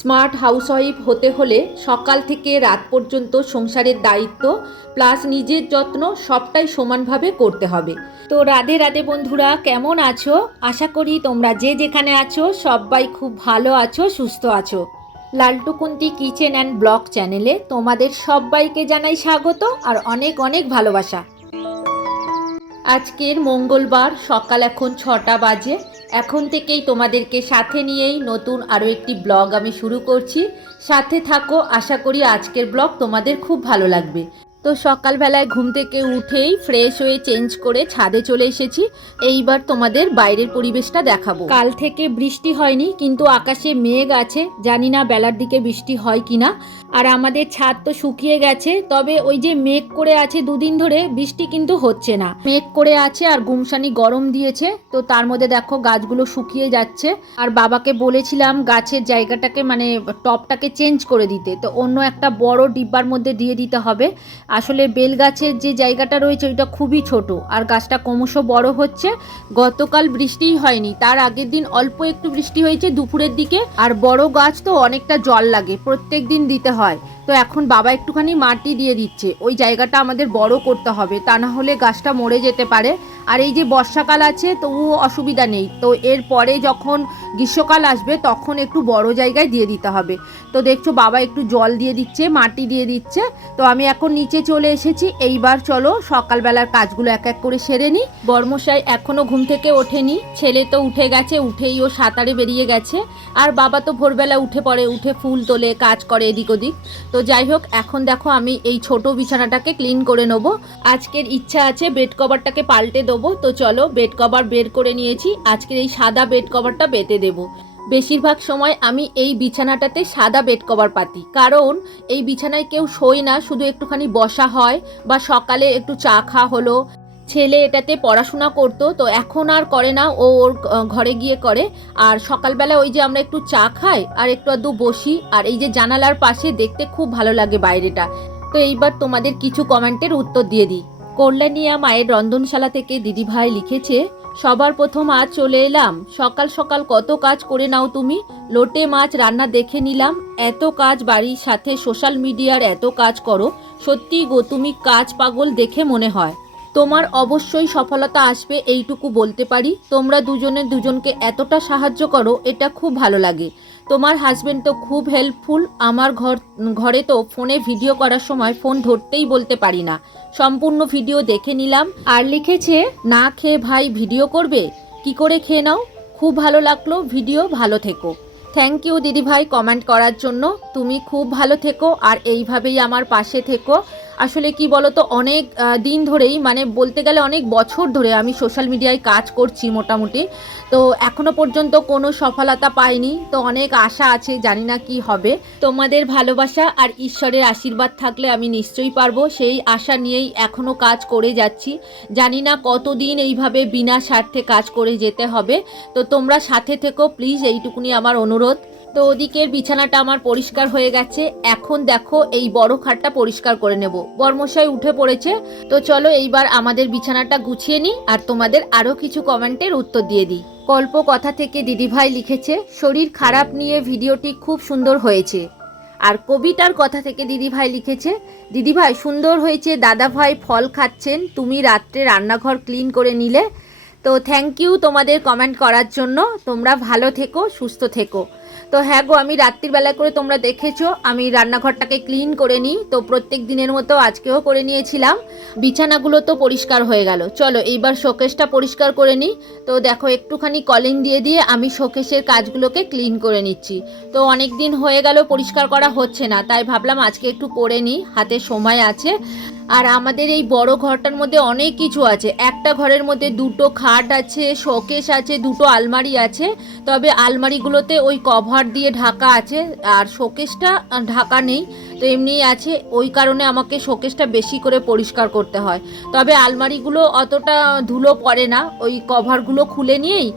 Smart housewife হতে হলে সকাল থেকে রাত পর্যন্ত সংসারের দায়িত্ব প্লাস নিজের যত্ন সবটাই সমানভাবে করতে হবে। তো রাধে রাধে বন্ধুরা, কেমন আছো? আশা করি তোমরা যে যেখানে আছো সবাই খুব ভালো আছো, সুস্থ আছো। লালটুকুন্তি কিচেন অ্যান্ড ব্লগ চ্যানেলে তোমাদের সবাইকে জানাই স্বাগত আর অনেক অনেক ভালোবাসা। আজকের মঙ্গলবার, সকাল এখন ছটা বাজে। এখন থেকেই তোমাদেরকে সাথে নিয়েই নতুন আরও একটি ব্লগ আমি শুরু করছি। সাথে থাকো, আশা করি আজকের ব্লগ তোমাদের খুব ভালো লাগবে। তো সকালবেলায় ঘুম থেকে উঠেই ফ্রেশ হয়ে চেঞ্জ করে ছাদে চলে এসেছি। এইবার তোমাদের বাইরের পরিবেশটা দেখাবো। কাল থেকে বৃষ্টি হয়নি কিন্তু আকাশে মেঘ আছে জানি না বেলার দিকে বৃষ্টি হয় কি না আর আমাদের ছাদ তো শুকিয়ে গেছে তবে ওই যে মেঘ করে আছে দুদিন ধরে বৃষ্টি কিন্তু হচ্ছে না। মেঘ করে আছে আর গুমসানি গরম দিয়েছে তো তার মধ্যে দেখো গাছগুলো শুকিয়ে যাচ্ছে। আর বাবাকে বলেছিলাম গাছের জায়গাটাকে মানে টপটাকে চেঞ্জ করে দিতে তো অন্য একটা বড় ডিব্বার মধ্যে দিয়ে দিতে হবে। আসলে বেল গাছের যে জায়গাটা রয়েছে ওইটা খুবই ছোট। আর গাছটা ক্রমশ বড় হচ্ছে। গতকাল বৃষ্টিই হয়নি। তার আগের দিন অল্প একটু বৃষ্টি হয়েছে দুপুরের দিকে। আর বড় গাছ তো অনেকটা জল লাগে, প্রত্যেক দিন দিতে হয়। তো এখন বাবা একটুখানি মাটি দিয়ে দিচ্ছে। ওই জায়গাটা আমাদের বড় করতে হবে, তা না হলে গাছটা মরে যেতে পারে। আর এই যে বর্ষাকাল আছে, তবুও অসুবিধা নেই। তো এর পরে যখন গ্রীষ্মকাল আসবে, তখন একটু বড় জায়গায় দিয়ে দিতে হবে। তো দেখছ, বাবা একটু জল দিয়ে দিচ্ছে, মাটি দিয়ে দিচ্ছে। তো আমি এখন নিচে চলে এসেছি। এইবার চলো, সকালবেলার কাজগুলো এক এক করে সেরে নিই। বর্মশাই এখনও ঘুম থেকে ওঠেনি। ছেলে তো উঠে গেছে, উঠেই ও সাঁতারে বেরিয়ে গেছে। আর বাবা তো ভোরবেলা উঠে পড়ে, উঠে ফুল তোলে, কাজ করে এদিক ওদিক। তো যাই হোক, এখন দেখো আমি এই ছোট বিছানাটাকে ক্লিন করে নেব। আজকের ইচ্ছা আছে বেড কভারটাকে পাল্টে দেবো। তো চলো বেড কভার বের করে নিয়েছি। আজকের এই সাদা বেড কভারটা বেঁধে দেবো। বেশিরভাগ সময় আমি এই বিছানাটাতে সাদা বেড কভার পাতি। কারণ এই বিছানায় কেউ শোয় না, শুধু একটুখানি বসা হয় বা সকালে একটু চা খাওয়া হলো। ছেলে এটাতে পড়াশোনা করতো, তো এখন আর করে না, ও ওর ঘরে গিয়ে করে। আর সকালবেলা ওই যে আমরা একটু চা খাই, আর একটু আধটু বসি, আর এই যে জানালার পাশে দেখতে খুব ভালো লাগে বাইরেটা। তো এইবার তোমাদের কিছু কমেন্টের উত্তর দিয়ে দিই। কল্যাণিয়া মায়ের রন্ধনশালা থেকে দিদিভাই লিখেছে, সবার প্রথম আজ চলে এলাম। সকাল সকাল কত কাজ করে নাও তুমি। লোটে মাছ রান্না দেখে নিলাম। এত কাজ বাড়ির সাথে সোশ্যাল মিডিয়ার এত কাজ করো। সত্যি গো, তুমি কাজ পাগল দেখে মনে হয়। তোমার অবশ্যই সফলতা আসবে, এইটুকু বলতে পারি। তোমরা দুজনে দুজনকে এতটা সাহায্য করো, এটা খুব ভালো লাগে। তোমার হাজবেন্ড তো খুব হেল্পফুল আমার ঘর, ঘরে তো ফোনে ভিডিও করার সময় ফোন ধরতেই বলতে পারি না। সম্পূর্ণ ভিডিও দেখে নিলাম। আর লিখেছে, না খেয়ে ভাই ভিডিও করবে? কি করে খেয়ে নাও? খুব ভালো লাগল ভিডিও ভালো থেকো। থ্যাংক ইউ দিদিভাই কমেন্ট করার জন্য। তুমি খুব ভালো থেকো, আর এইভাবেই আমার পাশে থেকো। আসলে কি বলো তো অনেক দিন ধরেই মানে বলতে গেলে অনেক বছর ধরে আমি সোশ্যাল মিডিয়ায় কাজ করছি মোটামুটি। তো এখনও পর্যন্ত কোনো সফলতা পাইনি, তো অনেক আশা আছে, জানি না কি হবে। তোমাদের ভালোবাসা আর ঈশ্বরের আশীর্বাদ থাকলে আমি নিশ্চয়ই পারব, সেই আশা নিয়েই এখনও কাজ করে যাচ্ছি। জানি না কতদিন এইভাবে বিনা স্বার্থে কাজ করে যেতে হবে। তো তোমরা সাথে থেকো প্লিজ এইটুকুনি আমার অনুরোধ। তো ওদিকের বিছানাটা আমার পরিষ্কার হয়ে গেছে। এখন দেখো এই বড় খাটটা পরিষ্কার করে নেব। বর্মশাই উঠে পড়েছে। তো চলো এইবার আমাদের বিছানাটা গুছিয়ে নিই আর তোমাদের আরও কিছু কমেন্টের উত্তর দিয়ে দিই। কল্প কথা থেকে দিদিভাই লিখেছে, শরীর খারাপ নিয়ে ভিডিওটি খুব সুন্দর হয়েছে। আর কবিতার কথা থেকে দিদিভাই লিখেছে, দিদিভাই, সুন্দর হয়েছে, দাদাভাই ফল খাচ্ছেন, তুমি রাত্রে রান্নাঘর ক্লিন করে নিলে। তো থ্যাংক ইউ তোমাদের কমেন্ট করার জন্য। তোমরা ভালো থেকো, সুস্থ থেকো। তো হ্যাঁ গো, আমি রাত্রির বেলা করে তোমরা দেখেছ। আমি রান্নাঘরটাকে ক্লিন করে নিই। তো প্রত্যেক দিনের মতো আজকেও করে নিয়েছিলাম। বিছানাগুলো তো পরিষ্কার হয়ে গেল। চলো, এইবার শোকেসটা পরিষ্কার করে নিই। তো দেখো, একটুখানি কলিং দিয়ে দিয়ে আমি শোকেসের কাজগুলোকে ক্লিন করে নিচ্ছি। তো অনেক দিন হয়ে গেল, পরিষ্কার করা হচ্ছে না। তাই ভাবলাম আজকে একটু করে নিই। হাতে সময় আছে। আর আমাদের এই বড় ঘরটার মধ্যে অনেক কিছু আছে। একটা ঘরের মধ্যে দুটো খাট আছে শোকেস আছে, দুটো আলমারি আছে। তবে আলমারিগুলোতে ওই কভার দিয়ে ঢাকা আছে, আর শোকেসটা ঢাকা নেই। তো এমনিই আছে, ওই কারণে আমাকে শোকেসটা বেশি করে পরিষ্কার করতে হয়। তবে আলমারিগুলো অতটা ধুলো পড়ে না, ওই কভারগুলো খুলে নিয়েই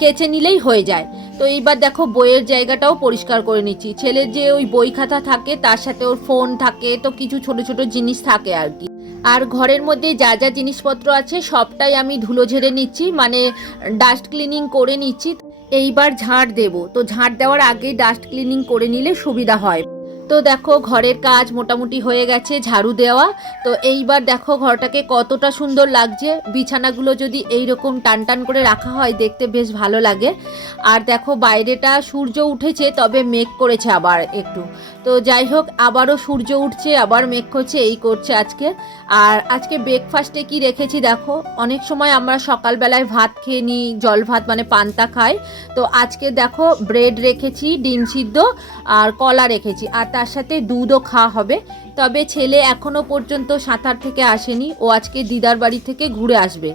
কেচে নিলেই হয়ে যায়। তো এইবার দেখো বইয়ের জায়গাটাও পরিষ্কার করে নিচ্ছি। ছেলের যে ওই বই খাতা থাকে, তার সাথে ওর ফোন থাকে, তো কিছু ছোট ছোট জিনিস থাকে আর কি। আর ঘরের মধ্যে যা যা জিনিসপত্র আছে, সবটাই আমি ধুলো ঝেড়ে নিচ্ছি মানে ডাস্ট ক্লিনিং করে নিচ্ছি। এইবার ঝাঁট দেব। তো ঝাঁট দেওয়ার আগেই ডাস্ট ক্লিনিং করে নিলে সুবিধা হয়। তো দেখো ঘরের কাজ মোটামুটি হয়ে গেছে, ঝাড়ু দেওয়া। তো এইবার দেখো ঘরটাকে কতটা সুন্দর লাগছে। বিছানাগুলো যদি এই রকম টান টান করে রাখা হয়, দেখতে বেশ ভালো লাগে। আর দেখো বাইরেটা সূর্য উঠেছে, তবে মেঘ করেছে আবার একটু। তো যাই হোক, আবারও সূর্য উঠছে, আবার মেঘ করছে, এই করছে আজকে। আর আজকে ব্রেকফাস্টে কি রেখেছি দেখো? অনেক সময় আমরা সকালবেলায় ভাত খেয়ে নিই, জল ভাত মানে পান্তা খাই। তো আজকে দেখো ব্রেড রেখেছি, ডিম সিদ্ধ আর কলা রেখেছি। আর তার সাথে দুধও খাওয়া হবে। তবে ছেলে এখনও পর্যন্ত সাঁতার থেকে আসেনি। ও আজকে দিদার বাড়ি থেকে ঘুরে আসবে।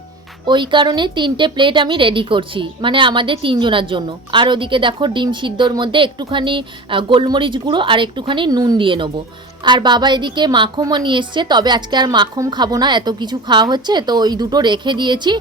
ওই কারণে তিনটে প্লেট আমি রেডি করছি। মানে আমাদের তিনজনের জন্য। আর ওদিকে দেখো ডিম সিদ্ধর মধ্যে একটুখানি গোলমরিচ গুঁড়ো আর একটুখানি নুন দিয়ে নেব। আর বাবা এদিকে মাখমও নিয়ে এসছে। তবে আজকে আর মাখম খাব না। এত কিছু খাওয়া হচ্ছে। তো ওই দুটো রেখে দিয়েছি।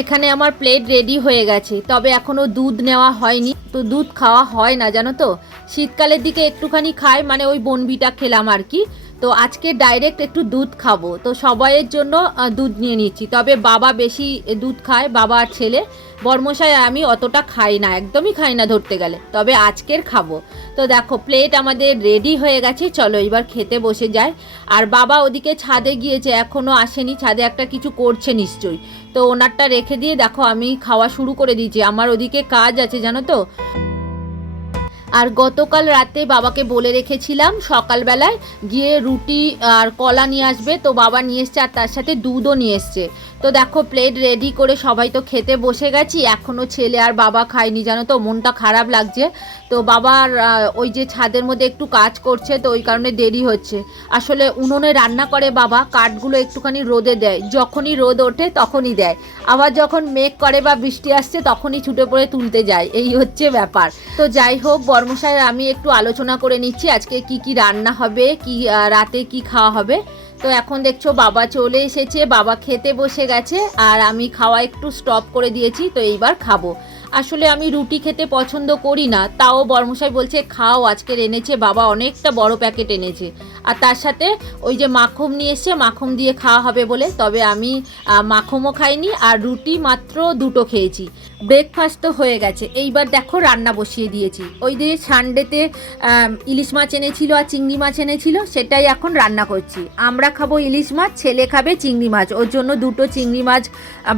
এখানে আমার প্লেট রেডি হয়ে গেছে। তবে এখনও দুধ নেওয়া হয়নি। তো দুধ খাওয়া হয় না, জানো তো? শীতকালের দিকে একটুখানি খাই মানে ওই বনবিটা খেলাম আর কি। তো আজকে ডাইরেক্ট একটু দুধ খাব। তো সবাইয়ের জন্য দুধ নিয়ে নিচ্ছি। তবে বাবা বেশি দুধ খায়, বাবা আর ছেলে। বর্মশায় আমি অতটা খাই না, একদমই খাই না ধরতে গেলে। তবে আজকের খাব। তো দেখো প্লেট আমাদের রেডি হয়ে গেছে। চলো এবার খেতে বসে যায় আর বাবা ওদিকে ছাদে গিয়েছে এখনও আসেনি। ছাদে একটা কিছু করছে নিশ্চয়ই। তো ওনারটা রেখে দিয়ে দেখো, আমি খাওয়া শুরু করে দিয়েছি। আমার ওদিকে কাজ আছে, জানো তো? আর গতকাল রাতে বাবাকে বলে রেখেছিলাম, সকালবেলায় গিয়ে রুটি আর কলা নিয়ে আসবে। তো বাবা নিয়ে এসছে আর তার সাথে দুধও নিয়ে এসছে। তো দেখো প্লেট রেডি করে সবাই তো খেতে বসে গেছি। এখনও ছেলে আর বাবা খায়নি, জানো তো, মনটা খারাপ লাগছে। তো বাবার ওই যে ছাদের মধ্যে একটু কাজ করছে, তো ওই কারণে দেরি হচ্ছে। আসলে উনুনে রান্না করে বাবা, কাঠগুলো একটুখানি রোদে দেয়। যখনই রোদ ওঠে, তখনই দেয়। আবার যখন মেঘ করে বা বৃষ্টি আসছে, তখনই ছুটে পড়ে তুলতে যায়। এই হচ্ছে ব্যাপার। তো যাই হোক বর্মশাই আমি একটু আলোচনা করে নিচ্ছি, আজকে কি কি রান্না হবে, কি রাতে কি খাওয়া হবে। তো এখন দেখছ বাবা চলে এসেছে, বাবা খেতে বসে গেছে, আর আমি খাওয়া একটু স্টপ করে দিয়েছি, তো এইবার খাব। আসলে আমি রুটি খেতে পছন্দ করি না, তাও বর্মশাই বলছে, খাও, আজকের এনেছে, বাবা অনেকটা বড় প্যাকেট এনেছে। আর তার সাথে ওই যে মাখম নিয়ে এসছে, মাখম দিয়ে খাওয়া হবে বলে, তবে আমি মাখমও খাইনি আর রুটি মাত্র দুটো খেয়েছি। ব্রেকফাস্ট তো হয়ে গেছে, এইবার দেখো রান্না বসিয়ে দিয়েছি। ওই যে সানডেতে ইলিশ মাছ এনেছিল আর চিংড়ি মাছ এনেছিল, সেটাই এখন রান্না করছি। আমরা খাব ইলিশ মাছ, ছেলে খাবে চিংড়ি মাছ, ওর জন্য দুটো চিংড়ি মাছ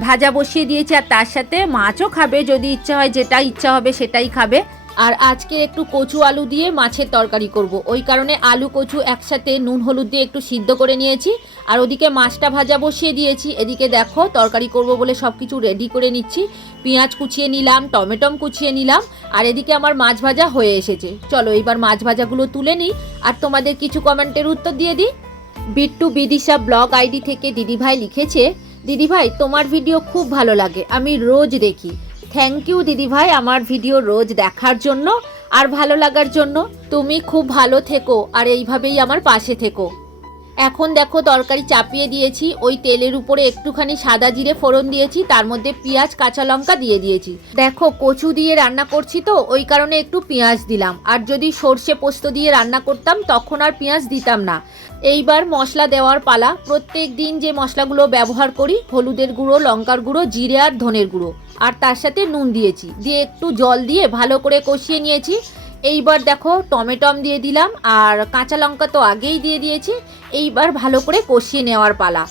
ভাজা বসিয়ে দিয়েছি আর তার সাথে মাছও খাবে যদি ইচ্ছা হয়, যেটা ইচ্ছা হবে সেটাই খাবে। আর আজকে একটু কচু আলু দিয়ে মাছের তরকারি করব। ওই কারণে আলু, কচু একসাথে নুন, হলুদ দিয়ে একটু সিদ্ধ করে নিয়েছি। আর ওদিকে মাছটা ভাজা বসিয়ে দিয়েছি। এদিকে দেখো, তরকারি করব বলে সব কিছু রেডি করে নিচ্ছি। পেঁয়াজ কুচিয়ে নিলাম, টমেটম কুচিয়ে নিলাম। আর এদিকে আমার মাছ ভাজা হয়ে এসেছে। চলো এইবার মাছ ভাজাগুলো তুলে নিই। আর তোমাদের কিছু কমেন্টের উত্তর দিয়ে দিই। বিট্টু বিদিশা ব্লগ আইডি থেকে দিদিভাই লিখেছে, দিদিভাই, তোমার ভিডিও খুব ভালো লাগে। আমি রোজ দেখি। থ্যাংক ইউ দিদিভাই আমার ভিডিও রোজ দেখার জন্য আর ভালো লাগার জন্য। তুমি খুব ভালো থেকো আর এইভাবেই আমার পাশে থেকো। এখন দেখো তরকারি চাপিয়ে দিয়েছি, ওই তেলের উপরে একটুখানি সাদা জিরে ফোড়ন দিয়েছি, তার মধ্যে পেঁয়াজ, কাঁচা লঙ্কা দিয়ে দিয়েছি। দেখো কচু দিয়ে রান্না করছি তো, ওই কারণে একটু পেঁয়াজ দিলাম। আর যদি সর্ষে পোস্ত দিয়ে রান্না করতাম, তখন আর পেঁয়াজ দিতাম না। এইবার মশলা দেওয়ার পালা, প্রত্যেক দিন যে মশলাগুলো ব্যবহার করি, হলুদের গুঁড়ো, লঙ্কার গুঁড়ো, জিরে আর ধনের গুঁড়ো। আর তার সাথে নুন দিয়েছি। দিয়ে একটু জল দিয়ে ভালো করে কষিয়ে নিয়েছি। এইবার দেখো টমেটম দিয়ে দিলাম আর কাঁচা লঙ্কা তো আগেই দিয়ে দিয়েছি। এইবার ভালো করে কষিয়ে নেওয়ার পালা।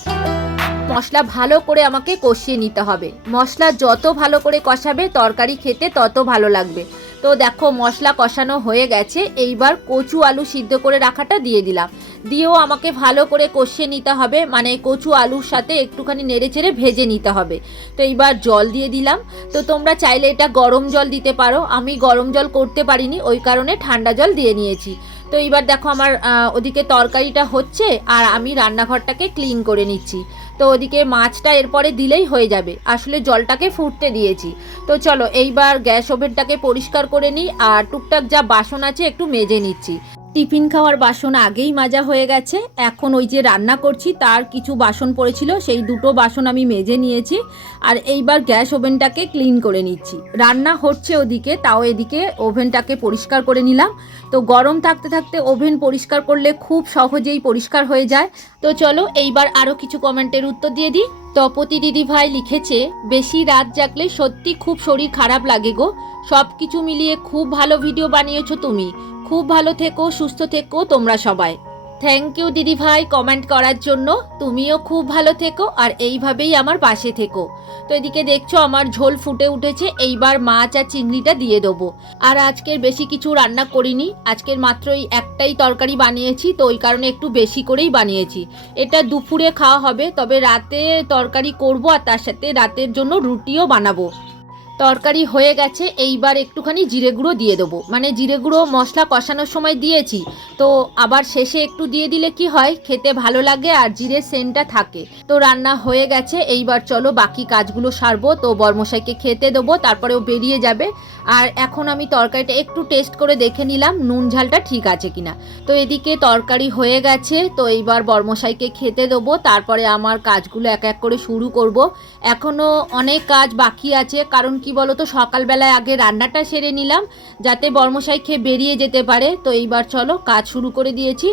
মশলা ভালো করে আমাকে কষিয়ে নিতে হবে। মশলা যত ভালো করে কষাবে, তরকারি খেতে তত ভালো লাগবে। তো দেখো মশলা কষানো হয়ে গেছে। এইবার কচু আলু সিদ্ধ করে রাখাটা দিয়ে দিলাম। দিয়েও আমাকে ভালো করে কষিয়ে নিতে হবে। মানে কচু আলুর সাথে একটুখানি নেড়ে চেড়ে ভেজে নিতে হবে। তো এইবার জল দিয়ে দিলাম। তো তোমরা চাইলে এটা গরম জল দিতে পারো। আমি গরম জল করতে পারিনি, ওই কারণে ঠান্ডা জল দিয়ে নিয়েছি। তো এইবার দেখো আমার ওদিকে তরকারিটা হচ্ছে আর আমি রান্নাঘরটাকে ক্লিন করে নিচ্ছি। তো ওদিকে মাছটা এরপরে দিলেই হয়ে যাবে। আসলে জলটাকে ফুটতে দিয়েছি। তো চলো এইবার গ্যাস ওভেনটাকে পরিষ্কার করে নিই আর টুকটাক যা বাসন আছে একটু মেজে নিচ্ছি। টিফিন খাওয়ার বাসন আগেই মাজা হয়ে গেছে। এখন ওই যে রান্না করছি, তার কিছু বাসন পড়েছিল, সেই দুটো বাসন আমি মেজে নিয়েছি আর এইবার গ্যাস ওভেনটাকে ক্লিন করে নিচ্ছি। রান্না হচ্ছে ওদিকে, তাও এদিকে ওভেনটাকে পরিষ্কার করে নিলাম। তো গরম থাকতে থাকতে ওভেন পরিষ্কার করলে খুব সহজেই পরিষ্কার হয়ে যায়। তো চলো এইবার আরও কিছু কমেন্টের উত্তর দিয়ে দিই। তপতি দিদিভাই লিখেছে, বেশি রাত জাগলে সত্যি খুব শরীর খারাপ লাগে গো। সব কিছু মিলিয়ে খুব ভালো ভিডিও বানিয়েছো তুমি। খুব ভালো থেকো, সুস্থ থেকো তোমরা সবাই। থ্যাংক ইউ দিদিভাই কমেন্ট করার জন্য। তুমিও খুব ভালো থেকো আর এইভাবেই আমার পাশে থেকো। তো এদিকে দেখছ, আমার ঝোল ফুটে উঠেছে, এইবার মাছ আর চিংড়িটা দিয়ে দেবো। আর আজকের বেশি কিছু রান্না করিনি, আজকের মাত্র এই একটাই তরকারি বানিয়েছি, তো ওই কারণে একটু বেশি করেই বানিয়েছি। এটা দুপুরে খাওয়া হবে, তবে রাতে তরকারি করব আর তার সাথে রাতের জন্য রুটিও বানাবো। তরকারি হয়ে গেছে, এইবার একটুখানি জিরে গুঁড়ো দিয়ে দেবো। মানে জিরে গুঁড়ো মশলা কষানোর সময় দিয়েছি, তো আবার শেষে একটু দিয়ে দিলে কি হয়? খেতে ভালো লাগে আর জিরে সেন্টটা থাকে। তো রান্না হয়ে গেছে, এইবার চলো বাকি কাজগুলো সারবো। তো বর্মশাইকে খেতে দেবো তারপরে ও বেরিয়ে যাবে। আর এখন আমি তরকারিটা একটু টেস্ট করে দেখে নিলাম, নুন ঝালটা ঠিক আছে কিনা। তো এদিকে তরকারি হয়ে গেছে, তো এইবার বর্মশাইকে খেতে দেবো, তারপরে আমার কাজগুলো এক এক করে শুরু করব। এখনও অনেক কাজ বাকি আছে, কারণ কি বলো তো সকালবেলায় আগে রান্নাটা সেরে নিলাম, যাতে বর্মশাই খেয়ে বেরিয়ে যেতে পারে। তো এইবার চলো, কাজ শুরু করে দিয়েছি।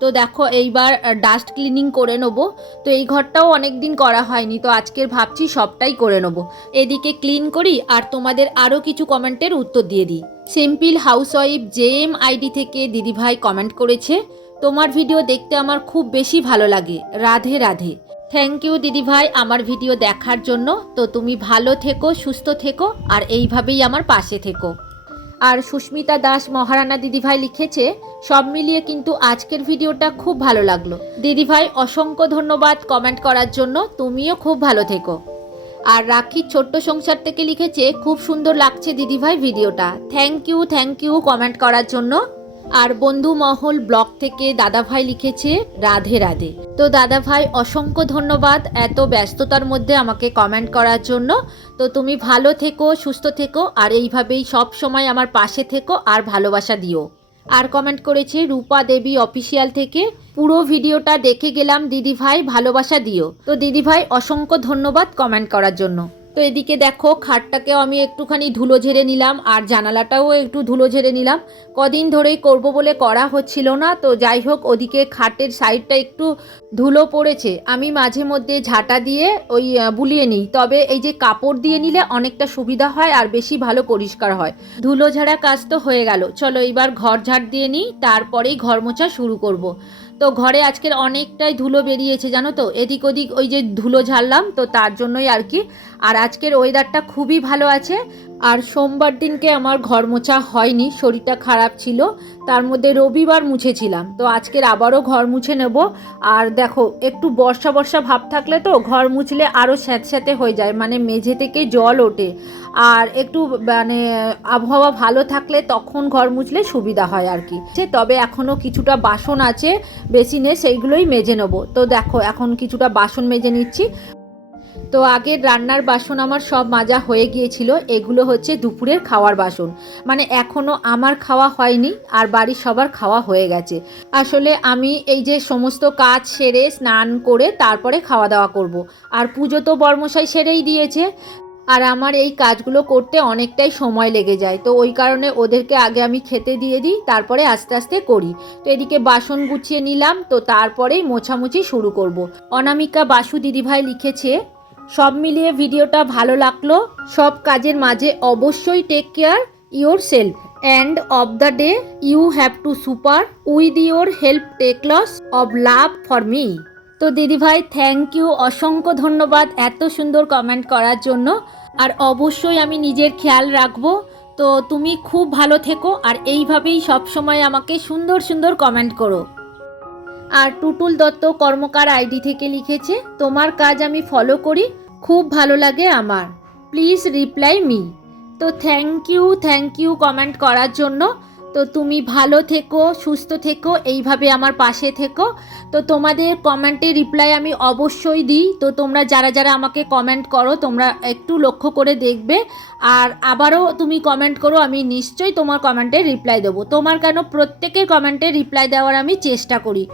তো দেখো, এইবার ডাস্ট ক্লিনিং করে নেব। তো এই ঘরটাও অনেক দিন করা হয়নি, তো আজকের ভাবছি সবটাই করে নেব। এদিকে ক্লিন করি, আর তোমাদের আরও কিছু কমেন্টের উত্তর দিয়ে দিই। Simple house wife JM ID থেকে দিদিভাই কমেন্ট করেছে। তোমার ভিডিও দেখতে আমার খুব বেশি ভালো লাগে। রাধে রাধে। থ্যাংক ইউ দিদিভাই আমার ভিডিও দেখার জন্য। তো তুমি ভালো থেকো, সুস্থ থেকো, আর এইভাবেই আমার পাশে থেকো। আর সুস্মিতা দাস মহারানা দিদিভাই লিখেছে, সব মিলিয়ে কিন্তু আজকের ভিডিওটা খুব ভালো লাগল। দিদিভাই অসংখ্য ধন্যবাদ কমেন্ট করার জন্য, তুমিও খুব ভালো থেকো। আর রাখি ছোট্ট সংসার থেকে লিখেছে, খুব সুন্দর লাগছে দিদিভাই ভিডিওটা thank you thank you comment করার জন্য। আর বন্ধু মহল ব্লগ থেকে দাদাভাই লিখেছে, রাধে রাধে। তো দাদাভাই, অসংখ্য ধন্যবাদ এত ব্যস্ততার মধ্যে আমাকে কমেন্ট করার জন্য। তো তুমি ভালো থেকো, সুস্থ থেকো, আর এইভাবেই সব সময় আমার পাশে থেকো আর ভালোবাসা দিও। আর কমেন্ট করেছে, রূপা দেবী অফিসিয়াল থেকে। পুরো ভিডিওটা দেখে গেলাম, দিদিভাই, ভালোবাসা দিও। তো দিদিভাই, অসংখ্য ধন্যবাদ কমেন্ট করার জন্য। তো এদিকে দেখো, খাটটাকেও আমি একটুখানি ধুলো ঝেড়ে নিলাম আর জানালাটাও একটু ধুলো ঝেড়ে নিলাম। কদিন ধরেই করব বলে করা হচ্ছিল না, তো যাই হোক, ওদিকে খাটের সাইডটা একটু ধুলো পড়েছে। আমি মাঝে মধ্যে ঝাঁটা দিয়ে ওই বুলিয়ে নিই, তবে এই যে কাপড় দিয়ে নিলে অনেকটা সুবিধা হয় আর বেশি ভালো পরিষ্কার হয়। ধুলো ঝাড়া কাজ তো হয়ে গেল। চলো এবার ঘর ঝাড় দিয়ে নিই, তারপরেই ঘর মোছা শুরু করব। তো ঘরে আজকের অনেকটাই ধুলো বেরিয়েছে, জানো তো? এদিক ওদিক ওই যে ধুলো ঝাড়লাম, তো তার জন্যই আর কি আর আজকের ওয়েদারটা খুবই ভালো আছে। আর সোমবার দিনকে আমার ঘর মোছা হয়নি, শরীরটা খারাপ ছিল, তার মধ্যে রবিবার মুছেছিলাম। তো আজকের আবারও ঘর মুছে নেব। আর দেখো, একটু বর্ষা বর্ষা ভাব থাকলে তো ঘর মুছলে আরও স্যাঁতস্যাঁতে হয়ে যায় মানে মেঝে থেকে জল ওঠে। আর একটু মানে আবহাওয়া ভালো থাকলে তখন ঘর মুছলে সুবিধা হয় আর কি। তবে এখনও কিছুটা বাসন আছে, বেসিনে সেইগুলোই মেজে নেব। তো দেখো, এখন কিছুটা বাসন মেজে নিচ্ছি। তো আগের রান্নার বাসন আমার সব মাজা হয়ে গিয়েছিল, এগুলো হচ্ছে দুপুরের খাওয়ার বাসন। মানে এখনও আমার খাওয়া হয়নি, আর বাড়ির সবার খাওয়া হয়ে গেছে। আসলে আমি এই যে সমস্ত কাজ সেরে স্নান করে তারপরে খাওয়া দাওয়া করব। আর পুজো তো বর্মশাই সেরেই দিয়েছে। আর আমার এই কাজগুলো করতে অনেকটাই সময় লেগে যায়। তো ওই কারণে ওদেরকে আগে আমি খেতে দিয়ে দিই, তারপরে আস্তে আস্তে করি। তো এদিকে বাসন গুছিয়ে নিলাম, তো তারপরেই মোছামুছি শুরু করব। অনামিকা বাসু দিদিভাই লিখেছে সব মিলিয়ে ভিডিওটা ভালো লাগল। সব কাজের মাঝে অবশ্যই take care your self and of the day you have to super with your help take lots of love for me তো দিদিভাই থ্যাংক ইউ অসংখ্য ধন্যবাদ এত সুন্দর কমেন্ট করার জন্য। আর অবশ্যই আমি নিজের খেয়াল রাখব। তো তুমি খুব ভালো থেকো আর এইভাবেই সবসময় আমাকে সুন্দর সুন্দর কমেন্ট করো। আর টুটুল দত্ত কর্মকার আইডি থেকে লিখেছে, তোমার কাজ আমি ফলো করি, খুব ভালো লাগে আমার। প্লিজ রিপ্লাই মি তো thank you thank you comment করার জন্য। তো তুমি ভালো থেকো, সুস্থ থেকো, এইভাবে আমার পাশে থেকো। তো তোমাদের কমেন্টে রিপ্লাই আমি অবশ্যই দিই। তো তোমরা যারা যারা আমাকে কমেন্ট করো, তোমরা একটু লক্ষ্য করে দেখবে। আর আবারও তুমি কমেন্ট করো, আমি নিশ্চয়ই তোমার কমেন্টে রিপ্লাই দেবো। তোমার কেন প্রত্যেকের কমেন্টে রিপ্লাই দেওয়ার আমি চেষ্টা করি।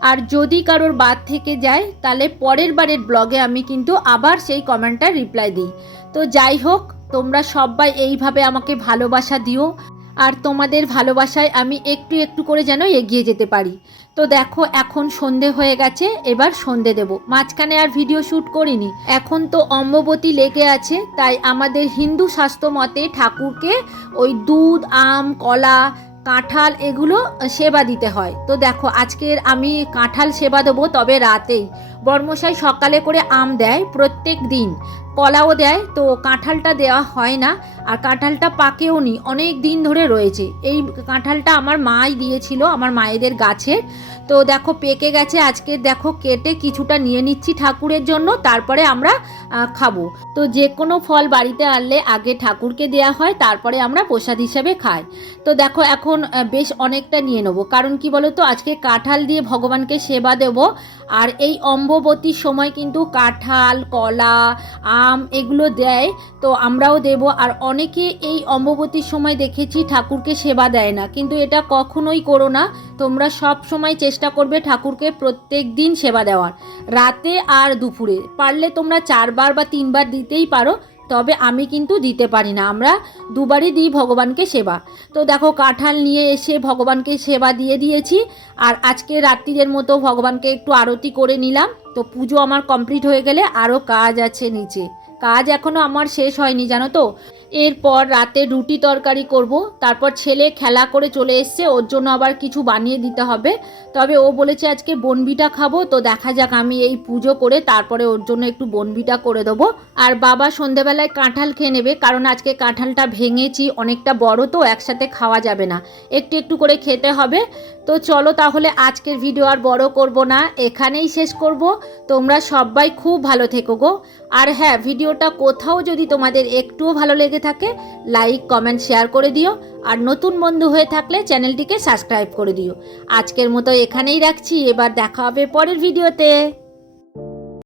আর যদি কারোর বাদ থেকে যায়, তাহলে পরের বারের ব্লগে আমি কিন্তু আবার সেই কমেন্টটা রিপ্লাই দিই। তো যাই হোক, তোমরা সবাই এইভাবে আমাকে ভালোবাসা দিও, আর তোমাদের ভালোবাসায় আমি একটু একটু করে যেন এগিয়ে যেতে পারি। তো দেখো, এখন সন্ধে হয়ে গেছে, এবার সন্ধে দেব। মাঝখানে আর ভিডিও শ্যুট করিনি। এখন তো অম্ববতী লেগে আছে, তাই আমাদের হিন্দু শাস্ত্র মতে ঠাকুরকে ওই দুধ, আম, কলা কাঁঠাল এগুলো সেবা দিতে হয়। তো দেখো আজকের আমি কাঁঠাল সেবা দেবো তবে রাতেই। বর্মশাই সকালে করে আম দেয় প্রত্যেক দিন। কলাও দেয়, তো কাঁঠালটা দেওয়া হয় না, আর কাঁঠালটা পাকেও নি, অনেক দিন ধরে রয়েছে। এই কাঁঠালটা আমার মাই দিয়েছিল, আমার মায়েদের গাছের। তো দেখো, পেকে গেছে, আজকে দেখো কেটে কিছুটা নিয়ে নিচ্ছি ঠাকুরের জন্য, তারপরে আমরা খাব। তো যে কোনো ফল বাড়িতে আনলে আগে ঠাকুরকে দেওয়া হয়, তারপরে আমরা প্রসাদ হিসাবে খাই। তো দেখো, এখন বেশ অনেকটা নিয়ে নেব। কারণ কি বলো তো আজকে কাঁঠাল দিয়ে ভগবানকে সেবা দেব, আর এই অম্ববতীর সময় কিন্তু কাঁঠাল, কলা, আম এগুলো দেয়, তো আমরাও দেব। আর অনেকে এই অম্ববতীর সময় দেখেছি ঠাকুরকে সেবা দেয় না। কিন্তু এটা কখনোই করো না। তোমরা সব সময় চেষ্টা করবে ঠাকুরকে প্রত্যেক দিন সেবা দেওয়ার। রাতে আর দুপুরে। পারলে তোমরা চারবার বা তিনবার দিতেই পারো। তবে আমি কিন্তু দিতে পারি না। আমরা দুবারই দিই ভগবানকে সেবা। তো দেখো, কাঁঠাল নিয়ে এসে ভগবানকে সেবা দিয়ে দিয়েছি। আর আজকে রাত্রিদের মতো ভগবানকে একটু আরতি করে নিলাম। তো পুজো আমার কমপ্লিট হয়ে গেলে আরও কাজ আছে নিচে। কাজ এখনও আমার শেষ হয়নি, জানো তো? এরপর রাতে রুটি তরকারি করব। তারপর ছেলে খেলা করে চলে এসছে, ওর জন্য আবার কিছু বানিয়ে দিতে হবে। তবে ও বলেছে আজকে বনবিটা খাব, তো দেখা যাক আমি এই পুজো করে তারপরে ওর জন্য একটু বনবিটা করে দেবো। আর বাবা সন্ধেবেলায় কাঁঠাল খেয়ে নেবে, কারণ আজকে কাঁঠালটা ভেঙেছি, অনেকটা বড়, তো একসাথে খাওয়া যাবে না। একটু একটু করে খেতে হবে। তো চলো তাহলে আজকের ভিডিও আর বড় করব না, এখানেই শেষ করব। তোমরা সবাই খুব ভালো থেকো গো। আর হ্যাঁ ভিডিওটা কোথাও যদি তোমাদের একটুও ভালো লেগে থাকে লাইক কমেন্ট শেয়ার করে দিও। আর নতুন বন্ধু হয়ে থাকলে চ্যানেলটিকে সাবস্ক্রাইব করে দিও। আজকের মতো এখানেই রাখছি। এবার দেখা হবে পরের ভিডিওতে